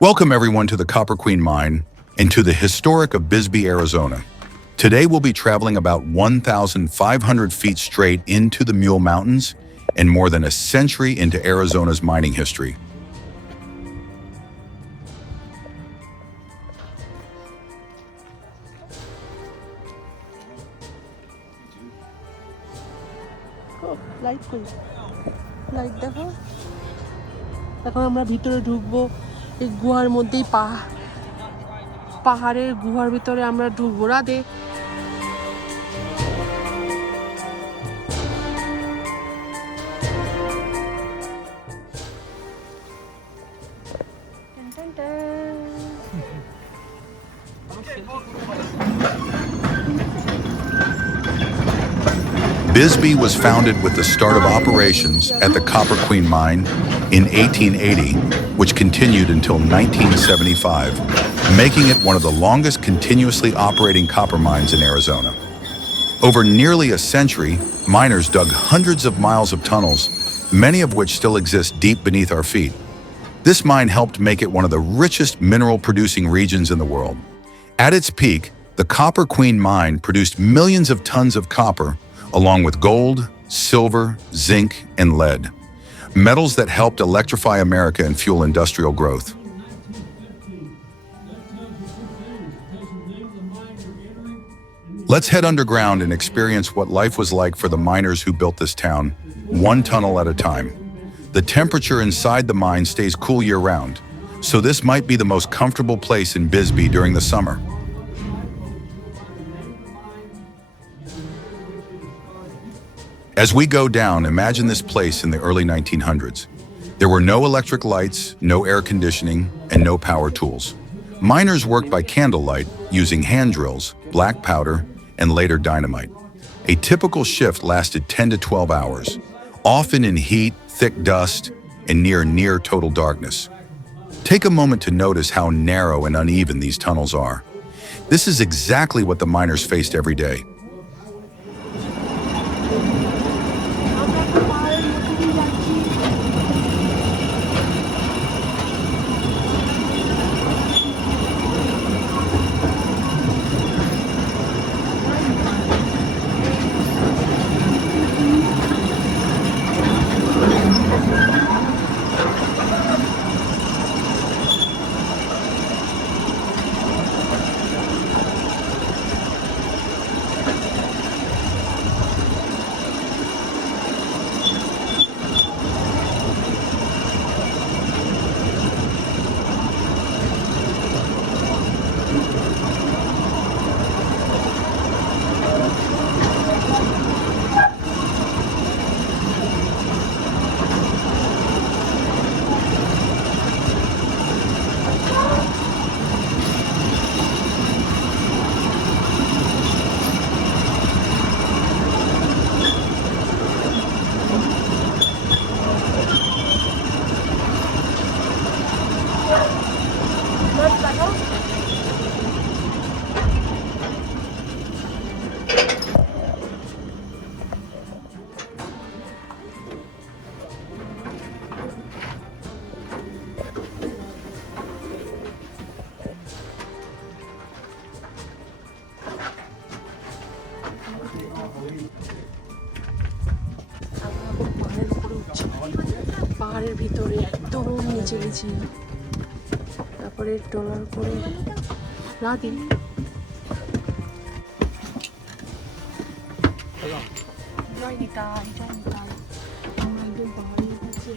Welcome everyone to the Copper Queen Mine and to the historic of Bisbee, Arizona. Today we'll be traveling about 1,500 feet straight into the Mule Mountains and more than a century into Arizona's mining history. Light কই light দেখো এখন আমরা ভিতরে ঢুকবো এই গুহার মধ্যেই পাহাড়ের গুহার ভিতরে আমরা ঢুকবো রাতে Bisbee was founded with the start of operations at the Copper Queen Mine in 1880, which continued until 1975, making it one of the longest continuously operating copper mines in Arizona. Over nearly a century, miners dug hundreds of miles of tunnels, many of which still exist deep beneath our feet. This mine helped make it one of the richest mineral-producing regions in the world. At its peak, the Copper Queen Mine produced millions of tons of copper, along with gold, silver, zinc, and lead, metals that helped electrify America and fuel industrial growth. Let's head underground and experience what life was like for the miners who built this town, one tunnel at a time. The temperature inside the mine stays cool year-round, so this might be the most comfortable place in Bisbee during the summer. As we go down, imagine this place in the early 1900s. There were no electric lights, no air conditioning, and no power tools. Miners worked by candlelight, using hand drills, black powder, and later dynamite. A typical shift lasted 10 to 12 hours, often in heat, thick dust, and near total darkness. Take a moment to notice how narrow and uneven these tunnels are. This is exactly what the miners faced every day. পাহাড়ের ভিতরে একদম নিচে গেছি তারপরে trawler করে রাতে আমরা একদম পাহাড়ের কাছে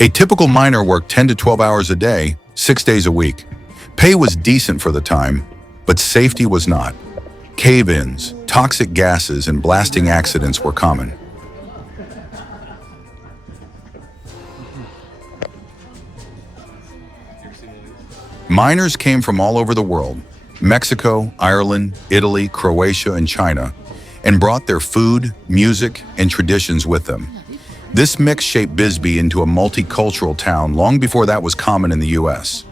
A typical miner worked 10 to 12 hours a day, 6 days a week. Pay was decent for the time, but safety was not. Cave-ins, toxic gases and blasting accidents were common. Miners came from all over the world, Mexico, Ireland, Italy, Croatia, and China, and brought their food, music, and traditions with them. This mix shaped Bisbee into a multicultural town long before that was common in the U.S.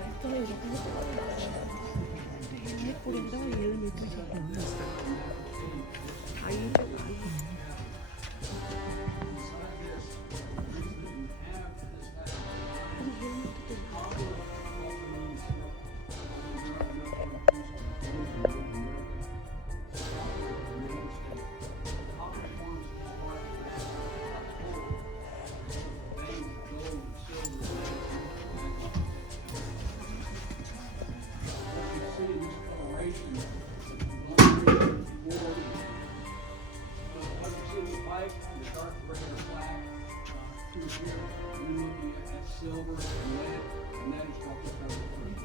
Silver and lead, and that is what we cover first.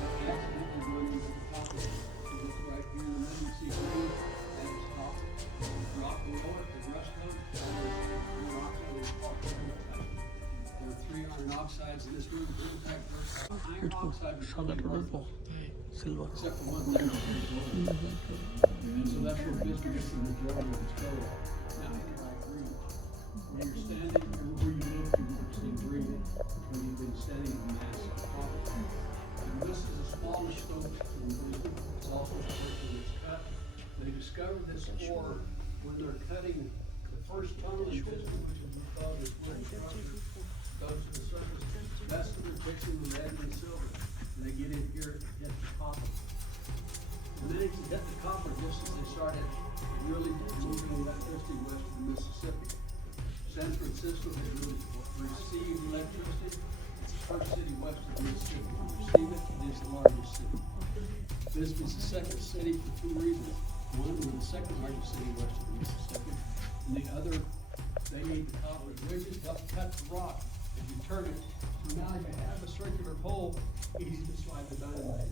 That accidentally run into the copper. You look right here in the middle, you see green, that is copper. Drop below it, the rust coat, that is monoxide is copper. There are 3 iron oxides in this room. Iron oxide is really worthless, except for one thing. And so that's where Bisbee gets the majority of its gold. Now, I agree. When you're standing, everywhere you look, you look see green when you've been standing in mass copper. And this is the smallest stope in Bisbee. It's also referred to as cut. They discovered this ore when they're cutting the first tunnel in Bisbee, which is called this wooden structure, goes to the surface. That's when they're fixing the lead and silver. And they get in here and hit the copper. And then it can hit the copper just as they started really moving electricity west of the Mississippi. San Francisco has really received electricity. It's the first city west of the Mississippi to receive it. It is the largest city. Bisbee is the second city for 2 reasons. One, we're the second largest city west of the Mississippi. And the other, they need the copper bridges to help cut the rock as you turn it. So now you have a circular hole, easy to slide the dynamite.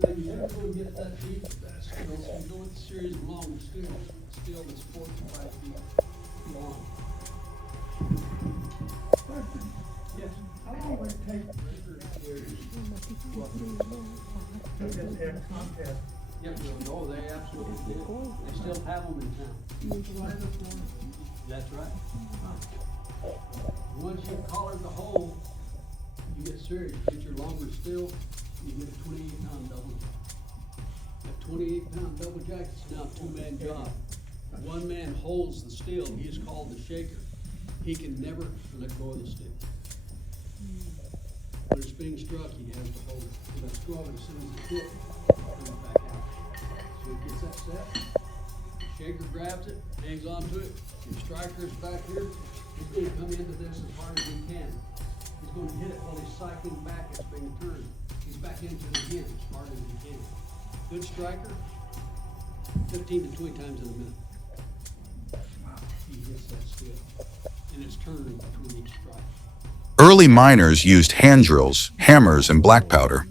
Now, you never go and get that deep with that steel. So you go with a series of long steel that's 4 to 5 feet long. Yes. How long would it take? Yeah, no, they absolutely did. They still have them in town. That's right. Once you've collared the hole, you get serious. You get your longer steel, you get a 28-pound double jack. That 28-pound double jack is now a 2-man job. One man holds the steel. He is called the shaker. He can never let go of the steel. When it's being struck, he has to hold it. So that screw as soon as it hits, it comes back out. So it gets that set. The shaker grabs it, hangs onto it. Your striker's back here. He's going to come into this as hard as he can. He's going to hit it while he's cycling back. It's being turned. He's back into it again as hard as he can. Good striker, 15 to 20 times in a minute. He hits that steel, and it's turning between each strike. Early miners used hand drills, hammers, and black powder.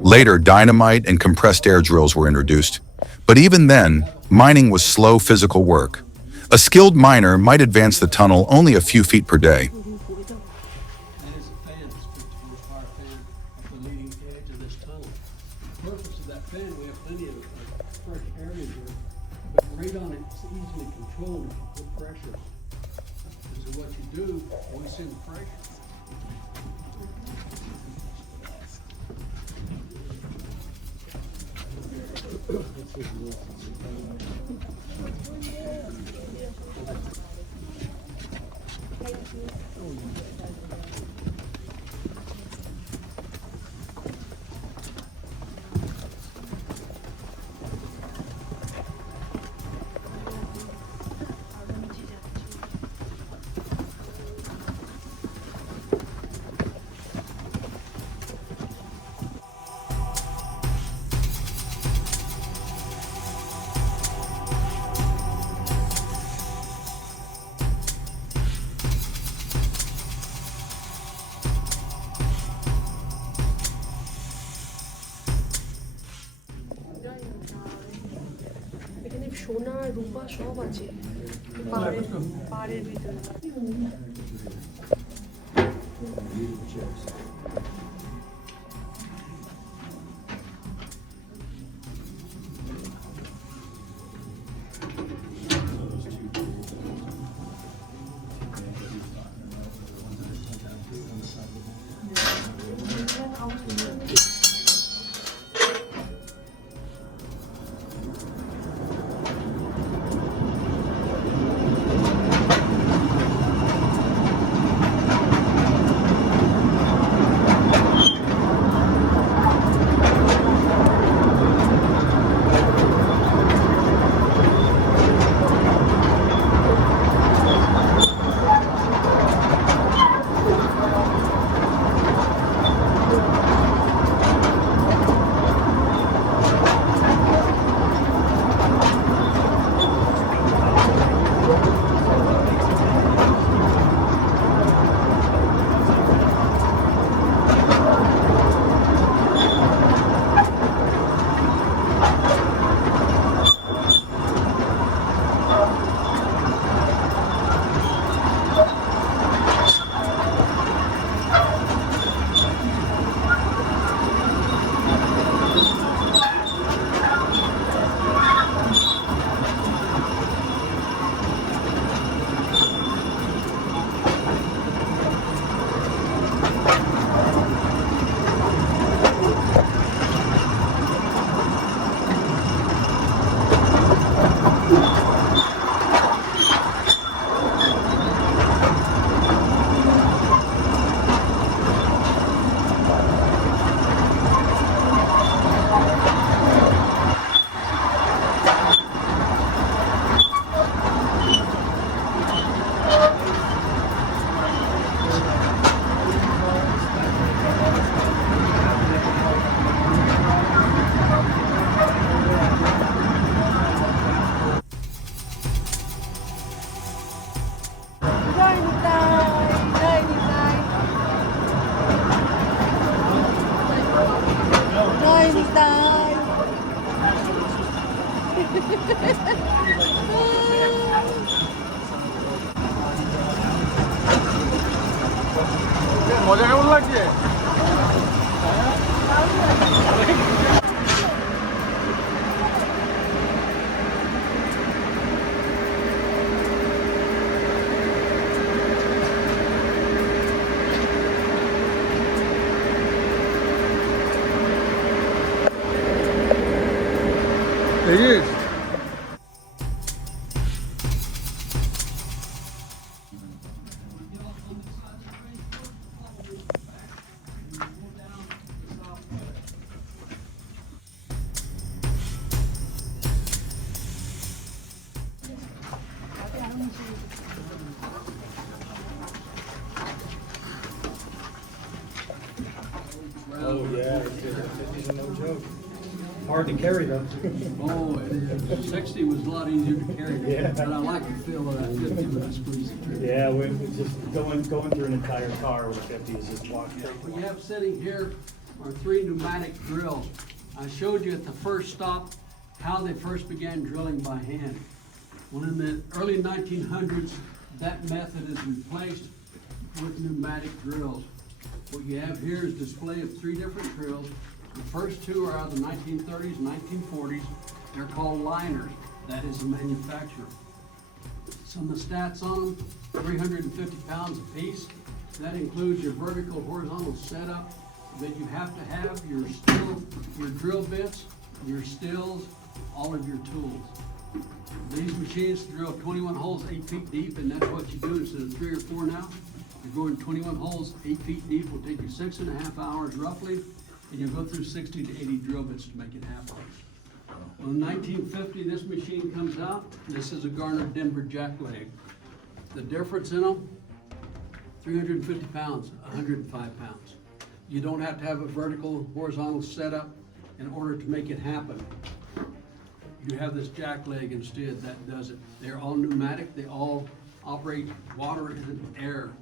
Later, dynamite and compressed air drills were introduced. But even then, mining was slow physical work. A skilled miner might advance the tunnel only a few feet per day. That is a fan, it's 50 horsepower fan at the leading edge of this tunnel. The purpose of that fan, we have plenty of fresh air in here, but radon it's easily controlled if you put pressure. So what you do, once in pressure, সোনা রূপা সব আছে পাহাড়ের পাহাড়ের ভিতরে। মজা কেমন লাগছে? দেখিস Oh, yeah, 50's a no joke. Hard to carry though. Oh, 60 was a lot easier to carry, Yeah. but I like the feel of that 50 when I squeeze it through. Yeah, we're just going through an entire car with a 50 is just walk through. What you have sitting here are 3 pneumatic drills. I showed you at the first stop how they first began drilling by hand. When in the early 1900s, that method is replaced with pneumatic drills. What you have here is a display of 3 different drills. The first 2 are out of the 1930s, 1940s. They're called liners. That is the manufacturer. Some of the stats on them, 350 pounds apiece. That includes your vertical, horizontal setup that you have to have, your drill bits, your stills, all of your tools. These machines drill 21 holes 8 feet deep, and that's what you do instead of 3 or 4 now. You're going 21 holes 8 feet deep. Will take you 6.5 hours roughly, and you'll go through 60 to 80 drill bits to make it happen. Well, in 1950, this machine comes out. This is a Garner Denver jackleg. The difference in them, 350 pounds, 105 pounds. You don't have to have a vertical, horizontal setup in order to make it happen. You have this jackleg instead that does it. They're all pneumatic. They all operate water and air.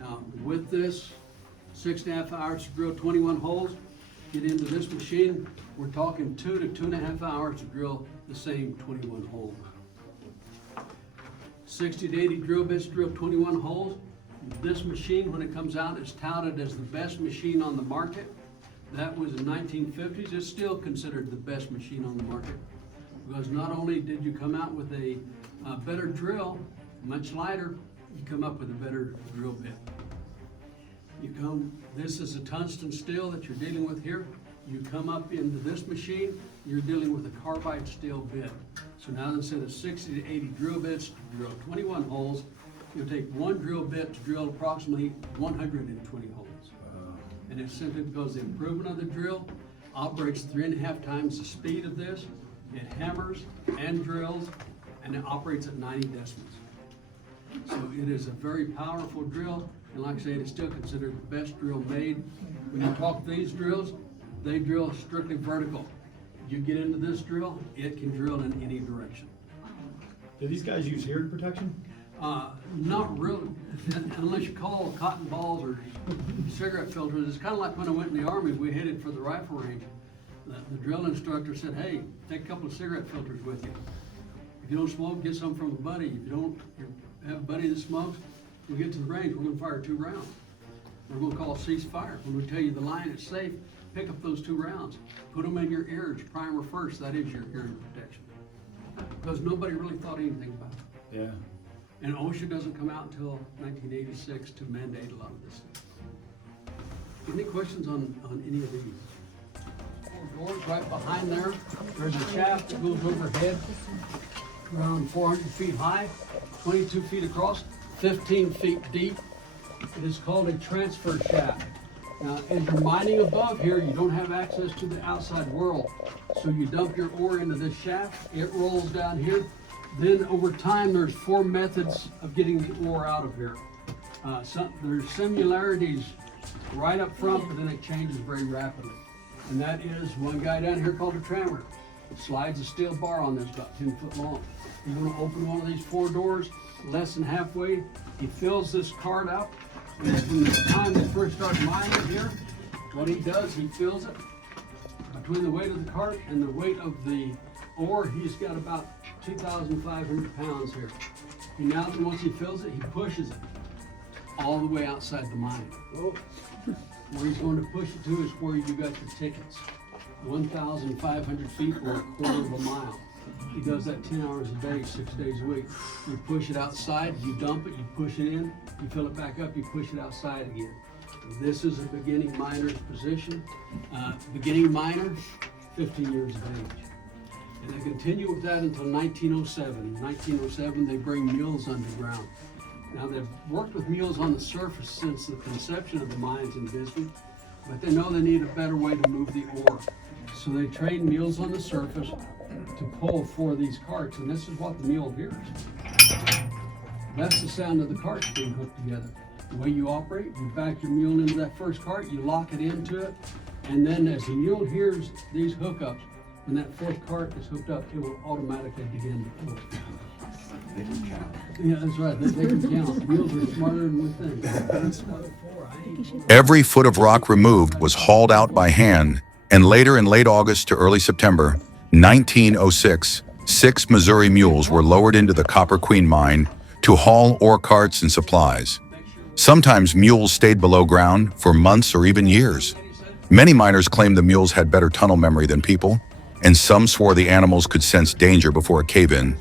Now, with this, 6.5 hours to drill 21 holes. get into this machine, we're talking 2 to 2.5 hours to drill the same 21 holes. 60 to 80 drill bits to drill 21 holes. This machine, when it comes out, is touted as the best machine on the market. That was in 1950s. It's still considered the best machine on the market, because not only did you come out with a better drill, much lighter, you come up with a better drill bit. This is a tungsten steel that you're dealing with here. You come up into this machine, you're dealing with a carbide steel bit. So now instead of 60 to 80 drill bits to drill 21 holes, you'll take one drill bit to drill approximately 120 holes. And it's simply because the improvement of the drill operates 3.5 times the speed of this. It hammers and drills, and it operates at 90 decimals. So it is a very powerful drill, and like I said, it's still considered the best drill made. When you talk these drills, they drill strictly vertical. You get into this drill, it can drill in any direction. Do these guys use hearing protection? Not really, unless you call cotton balls or cigarette filters. It's kind of like when I went in the Army, we headed for the rifle range. The drill instructor said, hey, take a couple of cigarette filters with you. If you don't smoke, get some from a buddy. If you have a buddy that smokes, we get to the range, we're gonna fire 2 rounds. We're gonna call ceasefire. When we tell you the line is safe, pick up those 2 rounds. Put them in your ears, primer first, that is your hearing protection. Because nobody really thought anything about it. Yeah. And OSHA doesn't come out until 1986 to mandate a lot of this. Any questions on any of these? Doors right behind there. There's a shaft that goes overhead, around 400 feet high, 22 feet across, 15 feet deep. It is called a transfer shaft. Now, as you're mining above here, you don't have access to the outside world. So you dump your ore into this shaft, it rolls down here. Then over time, there's 4 methods of getting the ore out of here. There's similarities right up front, but then it changes very rapidly. And that is one guy down here called a trammer. Slides a steel bar on this about 10 foot long. He's gonna open one of these 4 doors, less than halfway. He fills this cart up. And from the time they first start mining here, what he does, he fills it. Between the weight of the cart and the weight of the ore, he's got about 2,500 pounds here. And now once he fills it, he pushes it all the way outside the mine. Where he's going to push it to is where you got your tickets. 1,500 feet or a quarter of a mile. He does that 10 hours a day, 6 days a week. You push it outside, you dump it, you push it in, you fill it back up, you push it outside again. This is a beginning miner's position. Beginning miner, 15 years of age. And they continue with that until 1907. In 1907, they bring mules underground. Now, they've worked with mules on the surface since the conception of the mines in Bisbee, but they know they need a better way to move the ore. So they train mules on the surface to pull 4 of these carts, and this is what the mule hears. That's the sound of the carts being hooked together. The way you operate, you back your mule into that first cart, you lock it into it, and then as the mule hears these hookups, when that 4th cart is hooked up, it will automatically begin to pull. Yeah, that's right. They can count. Mules are smarter than we think. Every foot of rock removed was hauled out by hand, and later in late August to early September 1906, 6 Missouri mules were lowered into the Copper Queen mine to haul ore carts and supplies. Sometimes mules stayed below ground for months or even years. Many miners claimed the mules had better tunnel memory than people, and some swore the animals could sense danger before a cave-in.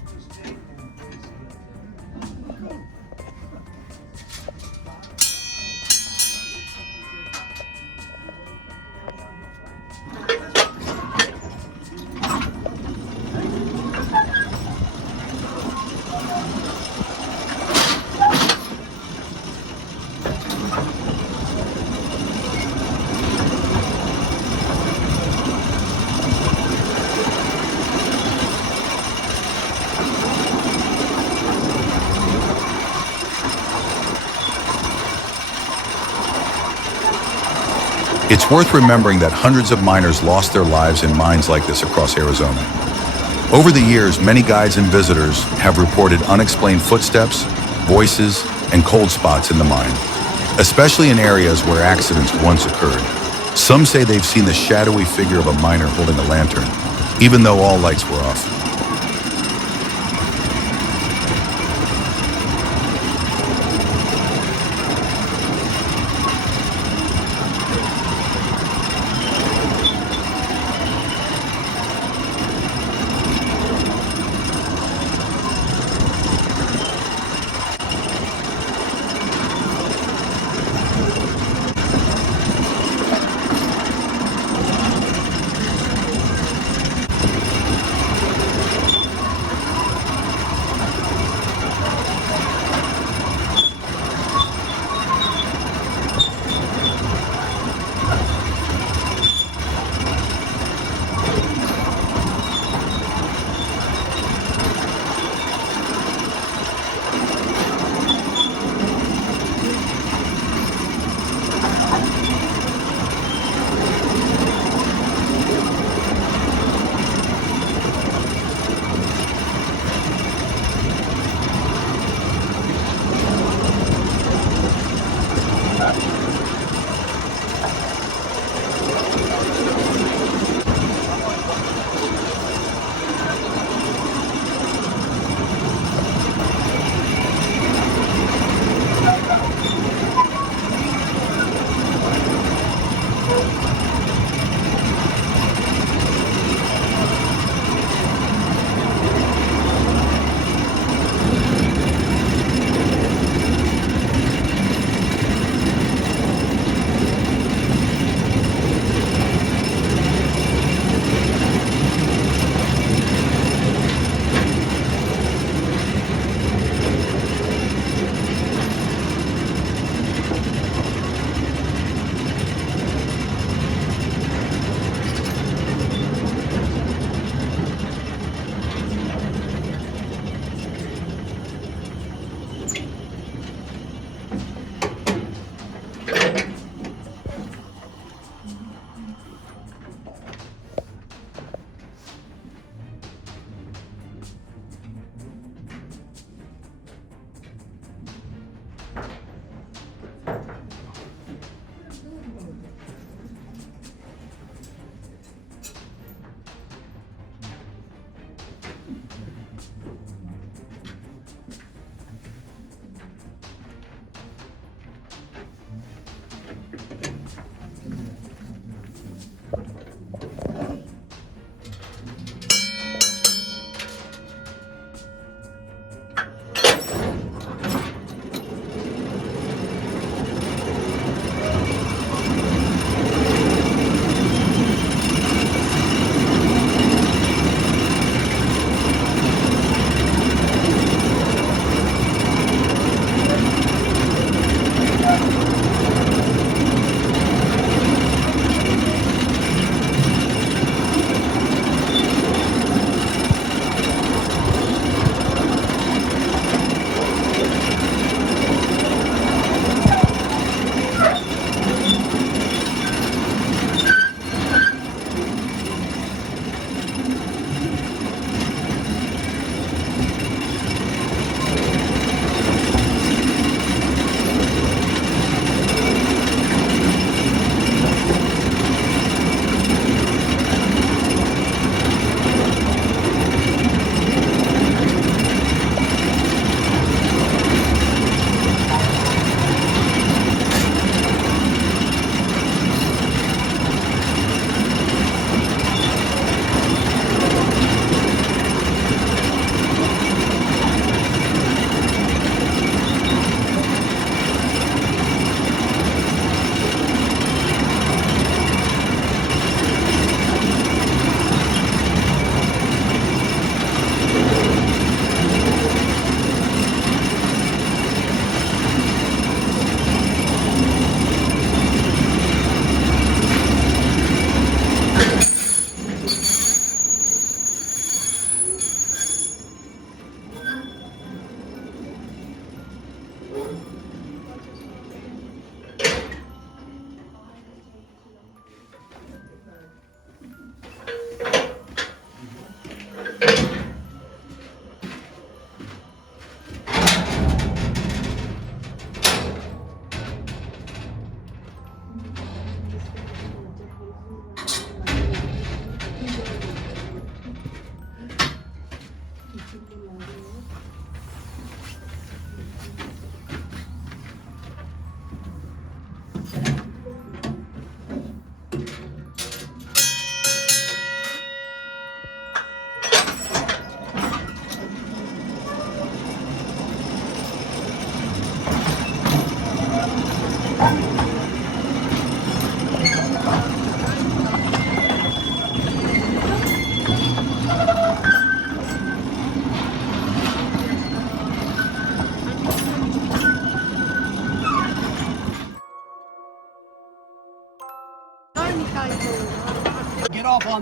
It's worth remembering that hundreds of miners lost their lives in mines like this across Arizona. Over the years, many guides and visitors have reported unexplained footsteps, voices, and cold spots in the mine, especially in areas where accidents once occurred. Some say they've seen the shadowy figure of a miner holding a lantern, even though all lights were off.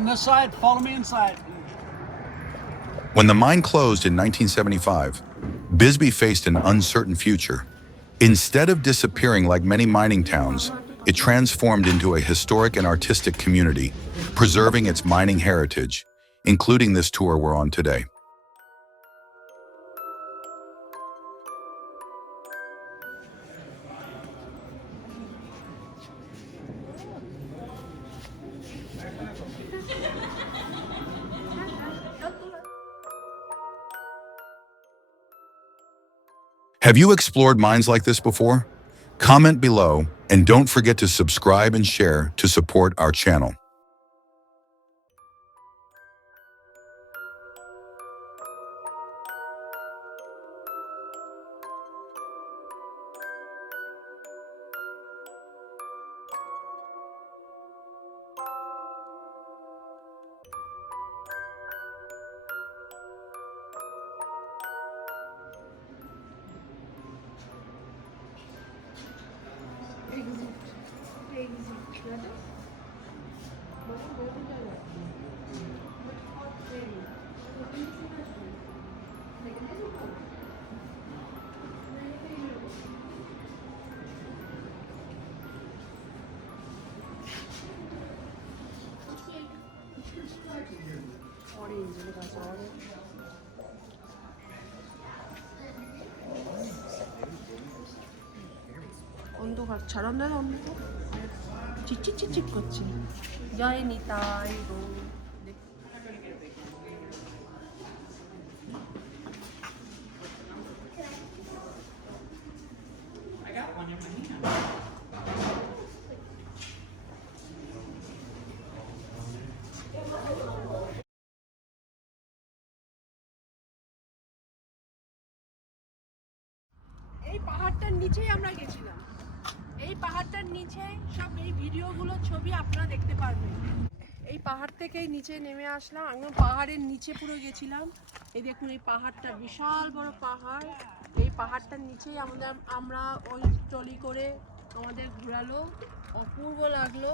this side. Follow me inside. When the mine closed in 1975, Bisbee faced an uncertain future. Instead of disappearing like many mining towns, it transformed into a historic and artistic community, preserving its mining heritage, including this tour we're on today. Have you explored mines like this before? Comment below and don't forget to subscribe and share to support our channel. 온도가 잘 안 내려오는데? 칙칙칙칙 거지. 여인이다 이거. 네. এই পাহাড়টার নিচেই আমরা গেছিলাম। এই পাহাড়টার নিচে সব এই ভিডিওগুলো ছবি আপনারা দেখতে পারবেন। এই পাহাড় থেকেই নিচে নেমে আসলাম, একদম পাহাড়ের নিচে পুরো গেছিলাম। এই দেখুন এই পাহাড়টা বিশাল বড় পাহাড়। এই পাহাড়টার নিচেই আমরা ওই ট্রলি করে আমাদের ঘোরালো, অপূর্ব লাগলো।